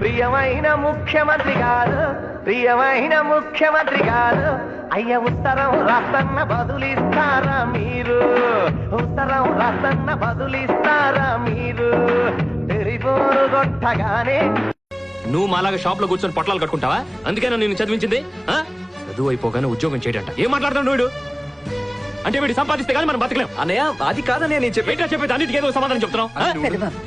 ప్రియమైన ముఖ్యమంత్రి గారు, ప్రియమైన ముఖ్యమంత్రి గారు, అయ్య ఉత్తరం రాసన్న బదులిస్తారా మీరు? ఉత్తరం రాసన్న బదులిస్తారా మీరు? టెలిఫోన్ కొట్టగానే నువ్వు మాలాగా షాప్ లో కూర్చొని పొట్లాలు కట్టుకుంటావా? అందుకేనా నేను చదివించింది? చదువు అయిపోగానే ఉద్యోగం చేయడంట. ఏం మాట్లాడతాడు వీడు? అంటే వీడు సంపాదిస్తే కానీ మనం బతకలేం. అన్నయ్య అది కాదన్నయ్య నేను చెప్పేది అన్నిటికీ ఏదో సమాధానం చెప్తున్నావు.